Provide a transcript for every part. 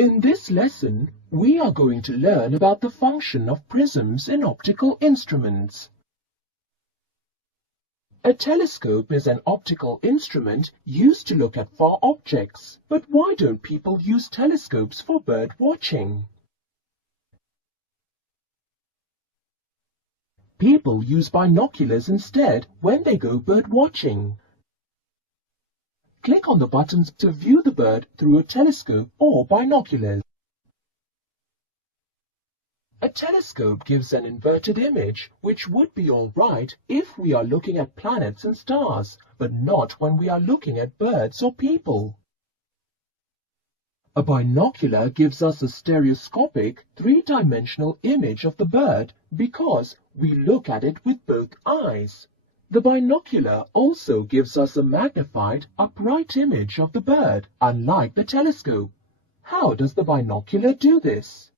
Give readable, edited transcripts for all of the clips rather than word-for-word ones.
In this lesson, we are going to learn about the function of prisms in optical instruments. A telescope is an optical instrument used to look at far objects, but why don't people use telescopes for bird watching? People use binoculars instead when they go bird watching. Click on the buttons to view the bird through a telescope or binoculars. A telescope gives an inverted image, which would be all right if we are looking at planets and stars, but not when we are looking at birds or people. A binocular gives us a stereoscopic, three-dimensional image of the bird because we look at it with both eyes. The binocular also gives us a magnified, upright image of the bird, unlike the telescope. How does the binocular do this?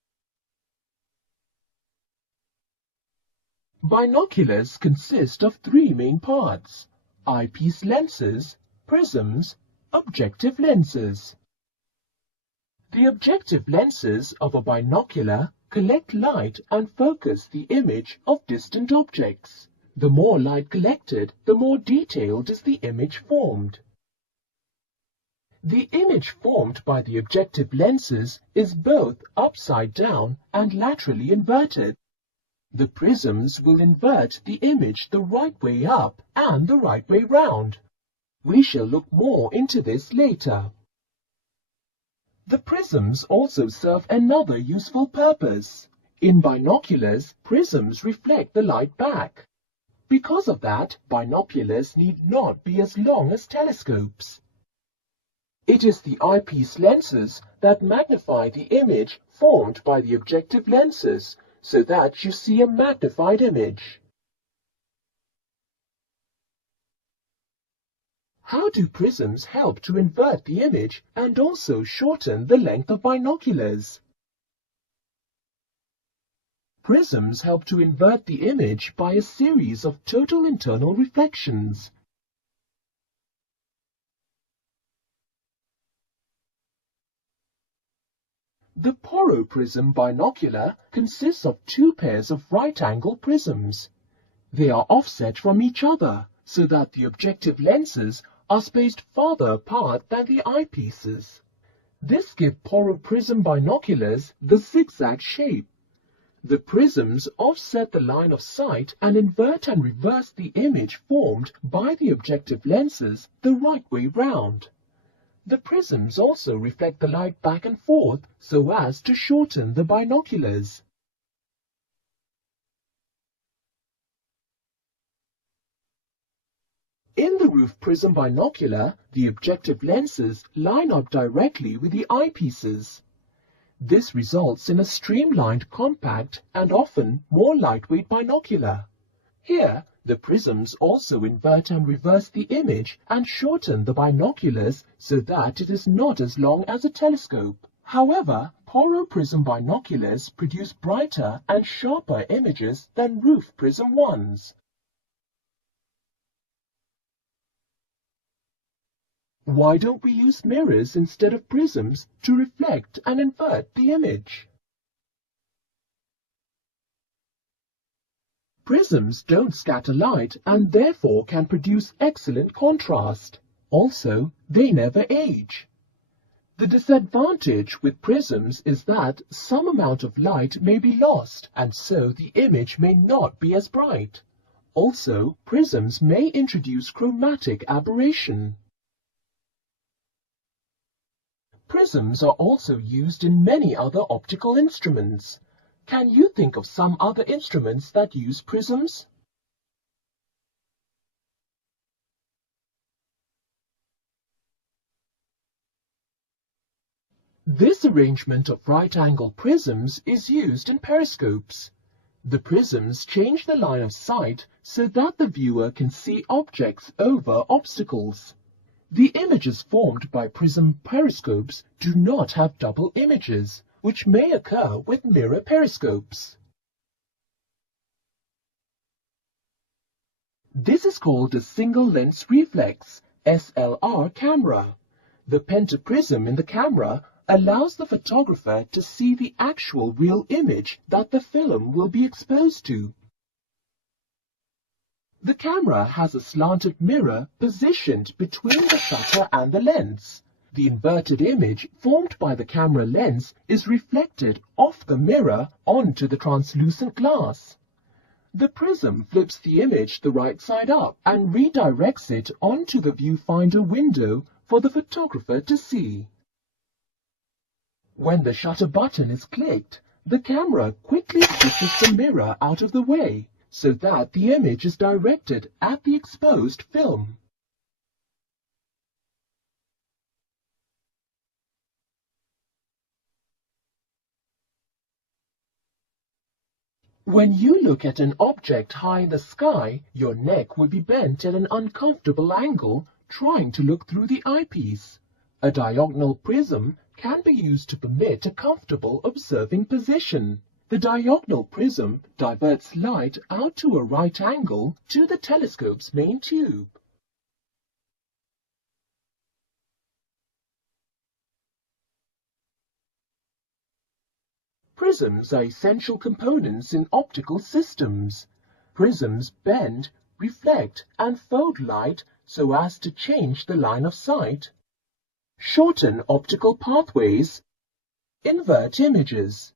Binoculars consist of three main parts: eyepiece lenses, prisms, objective lenses. The objective lenses of a binocular collect light and focus the image of distant objects. The more light collected, the more detailed is the image formed. The image formed by the objective lenses is both upside down and laterally inverted. The prisms will invert the image the right way up and the right way round. We shall look more into this later. The prisms also serve another useful purpose. In binoculars, prisms reflect the light back. Because of that, binoculars need not be as long as telescopes. It is the eyepiece lenses that magnify the image formed by the objective lenses, so that you see a magnified image. How do prisms help to invert the image and also shorten the length of binoculars? Prisms help to invert the image by a series of total internal reflections. The prism binocular consists of two pairs of right-angle prisms. They are offset from each other, so that the objective lenses are spaced farther apart than the eyepieces. This gives prism binoculars the zigzag shape. The prisms offset the line of sight and invert and reverse the image formed by the objective lenses the right way round. The prisms also reflect the light back and forth so as to shorten the binoculars. In the roof prism binocular, the objective lenses line up directly with the eyepieces. This results in a streamlined, compact, and often more lightweight binocular. Here, the prisms also invert and reverse the image and shorten the binoculars so that it is not as long as a telescope. However, prism binoculars produce brighter and sharper images than roof prism ones. Why don't we use mirrors instead of prisms to reflect and invert the image? Prisms don't scatter light and therefore can produce excellent contrast. Also, they never age. The disadvantage with prisms is that some amount of light may be lost, and so the image may not be as bright. Also, prisms may introduce chromatic aberration. Prisms are also used in many other optical instruments. Can you think of some other instruments that use prisms? This arrangement of right-angle prisms is used in periscopes. The prisms change the line of sight so that the viewer can see objects over obstacles. The images formed by prism periscopes do not have double images, which may occur with mirror periscopes. This is called a single-lens reflex, SLR camera. The pentaprism in the camera allows the photographer to see the actual real image that the film will be exposed to. The camera has a slanted mirror positioned between the shutter and the lens. The inverted image formed by the camera lens is reflected off the mirror onto the translucent glass. The prism flips the image the right side up and redirects it onto the viewfinder window for the photographer to see. When the shutter button is clicked, the camera quickly pushes the mirror out of the way so that the image is directed at the exposed film. When you look at an object high in the sky, your neck will be bent at an uncomfortable angle trying to look through the eyepiece. A diagonal prism can be used to permit a comfortable observing position. The diagonal prism diverts light out to a right angle to the telescope's main tube. Prisms are essential components in optical systems. Prisms bend, reflect, and fold light so as to change the line of sight, shorten optical pathways, invert images.